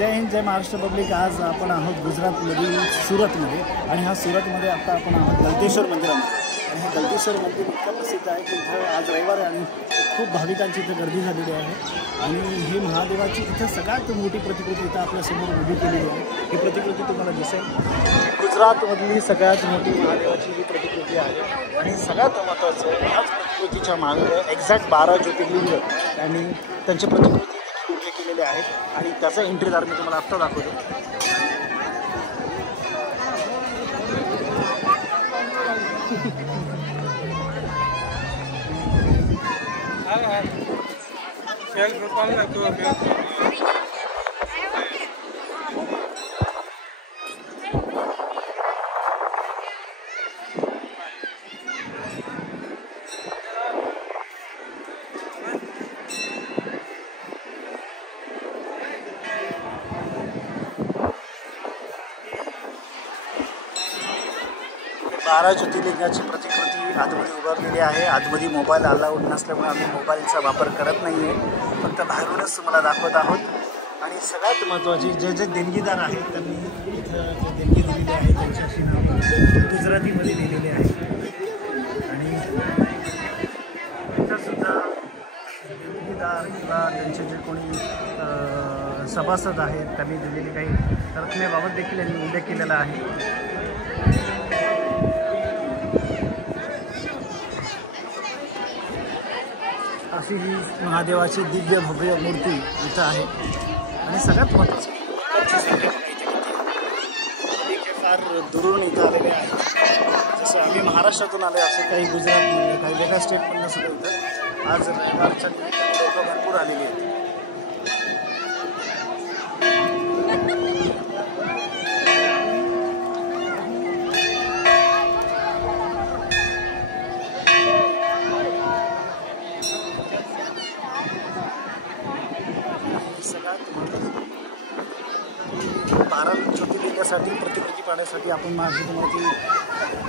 जय हिंद, जय Maharashtra public. आज आपण आहोत गुजरातमधील सुरतमध्ये आणि ह्या सुरतमध्ये आता आपण आहोत गलतेश्वर मंदिरामध्ये. आणि हे गलतेश्वर मंदिर इतकं प्रसिद्ध आहे की इथं आज रविवार आहे आणि खूप भाविकांची इथं गर्दी झालेली आहे. आणि ही महादेवाची इथं सगळ्यात मोठी प्रतिकृती इथं आपल्यासमोर उभी केलेली आहे. ही प्रतिकृती तुम्हाला दिसेल. गुजरातमधली सगळ्यात मोठी महादेवाची ही प्रतिकृती आहे. आणि सगळ्यात महत्त्वाचं ह्याच प्रतिकृतीच्या मागे एक्झॅक्ट 12 ज्योतिर्लिंग आणि त्यांची प्रतिकृती उभे केलेले आहेत. आणि त्याचा एंट्रीदार मी तुम्हाला आत्ता दाखवतो. बारा ज्योतिर्लिंगाची प्रतिकृती आतमध्ये उभारलेली आहे. आतमध्ये मोबाईल अलाउड नसल्यामुळे आम्ही मोबाईलचा वापर करत नाही आहे, फक्त बाहेरूनच तुम्हाला दाखवत आहोत. आणि सगळ्यात महत्त्वाचे जे जे देणगीदार आहेत त्यांनी इथं जे देणगी दिलेली आहे त्यांच्याशी नाव गुजरातीमध्ये लिहिलेले आहे. आणि इथंसुद्धा देणगीदार किंवा त्यांचे जे कोणी सभासद आहेत त्यांनी दिलेली काही रकमेबाबत देखील यांनी उल्लेख केलेला आहे. अशी ही महादेवाची दिव्य भव्य मूर्ती इथं आहे. आणि सगळ्यात महत्त्वाचं फार दुरून इथं आलेले आहेत. जसं आम्ही महाराष्ट्रातून आले असं काही गुजरातमध्ये काही वेगळ्या स्टेटमधून सुद्धा इथं आज रविवारच्या निमित्ताने लोक भरपूर आलेली आहेत. बारा ज्योतिर्लिंगासाठी प्रतिकृती पाहण्यासाठी आपण माझी तुम्हाला ती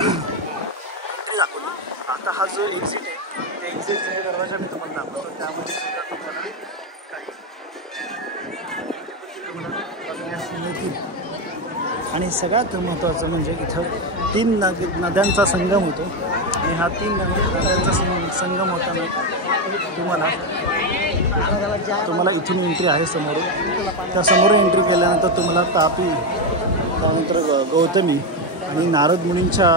एंट्री दाखवली. आता हा जो एक्झिट आहे त्या एक्झिटचा दरवाजा मी तुम्हाला दाखवतो. त्यामध्ये सुद्धा तुम्हाला काही बघण्यास मिळतील. आणि सगळ्यात महत्त्वाचं म्हणजे इथं 3 नद्यांचा संगम होतो. आणि हा 3 नद्यांचा संगम होताना तुम्हाला इथून एंट्री आहे समोरून. त्या समोर एंट्री केल्यानंतर तुम्हाला तापी, त्यानंतर गौतमी आणि नारद मुनींच्या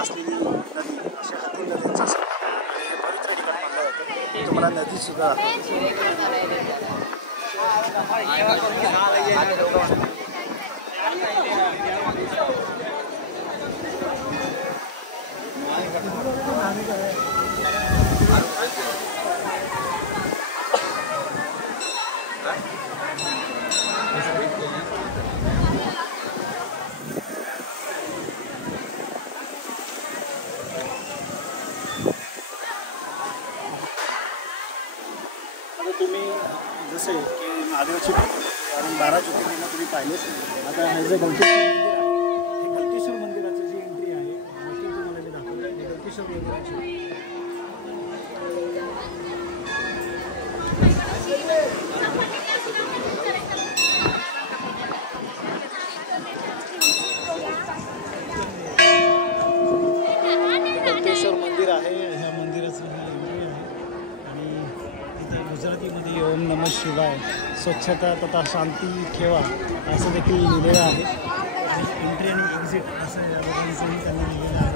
असलेली नदी अशा 3 नद्यांचा पवित्र ठिकाण मानलं जातं. तुम्हाला नदीसुद्धा तुम्ही जसे की महादेवाची आणि 12 ज्योतिर्लिंग तुम्ही पाहिलेच. आता हे जे गलतेश्वर मंदिर आहे हे गलतेश्वर मंदिराची जी एंट्री आहे ती तुम्हाला मी दाखवतो. गलतेश्वर मंदिराची गलतेश्वर मंदिर आहे. ह्या मंदिराचं एंट्री आहे. आणि इथे गुजरातीमध्ये ओम नमः शिवाय, स्वच्छता तथा शांती ठेवा असं देखील लिहिलेलं आहे. आणि एंट्री आणि एक्झिट असं या दोघांचंही त्यांनी लिहिलेलं आहे.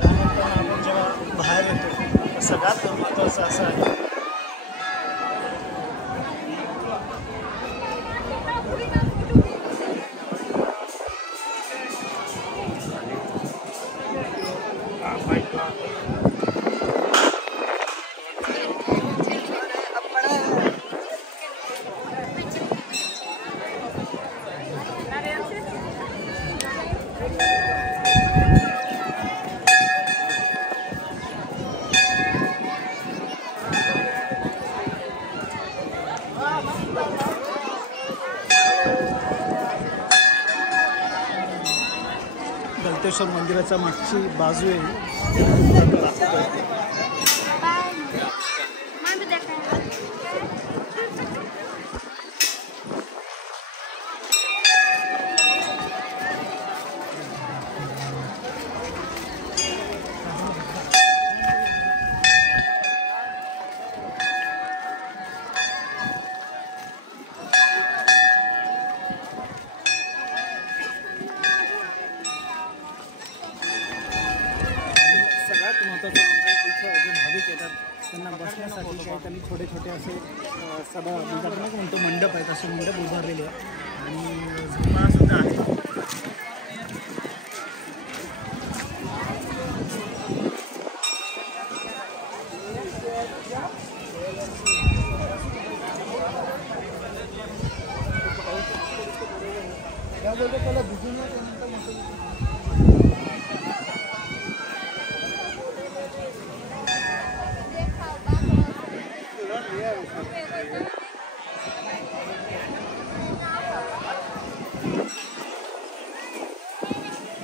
त्यानंतर आपण जेव्हा बाहेर येतो सगळ्यात महत्त्वाचं असं आहे गलतेश्वर मंदिराच्या मागची बाजू आहे. भाविक येतात त्यांना बसण्यासाठी काही त्यांनी छोटे छोटे असे सभा म्हणतो मंडप आहेत, असे मंडप उभारलेले आहेत आणि झोपाळासुद्धा आहे.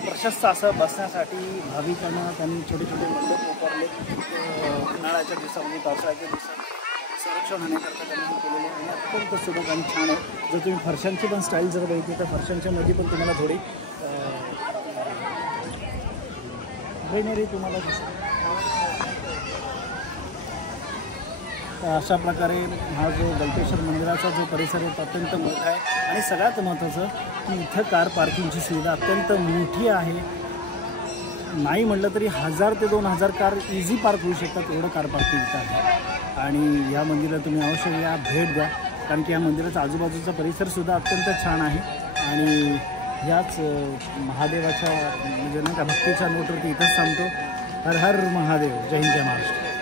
प्रशस्त असं बसण्यासाठी भाविकांना त्यांनी छोटे छोटे मंडप उभारले. उन्हाळ्याच्या दिवसामध्ये पावसाळ्याच्या दिवसात संरक्षण होण्याकरता त्यांनी केलेले आणि अत्यंत सुबक आणि छान आहे. जर तुम्ही फरशांची पण स्टाईल जर बघितली तर फरशांच्या मध्ये पण तुम्हाला थोडी ग्रीनरी तुम्हाला दिसेल. अशा प्रकारे हा जो गलतेश्वर मंदिराचा जो परिसर आहे तो अत्यंत मोठा आहे आणि सगळ्यात महत्त्वाचं की इथं कार पार्किंगची सुविधा अत्यंत मोठी आहे. नाही म्हटलं तरी 1000 ते 2000 कार इझी पार्क होऊ शकतात, एवढं कार पार्किंग इथं आहे. आणि या मंदिराला तुम्ही अवश्य या भेट द्या, कारण की या मंदिराचा आजूबाजूचा परिसरसुद्धा अत्यंत छान आहे. आणि ह्याच महादेवाच्या म्हणजे नाही का भक्तीच्या नोटवरती इथंच थांबतो. हर हर महादेव. जय हिंद जय महाराष्ट्र.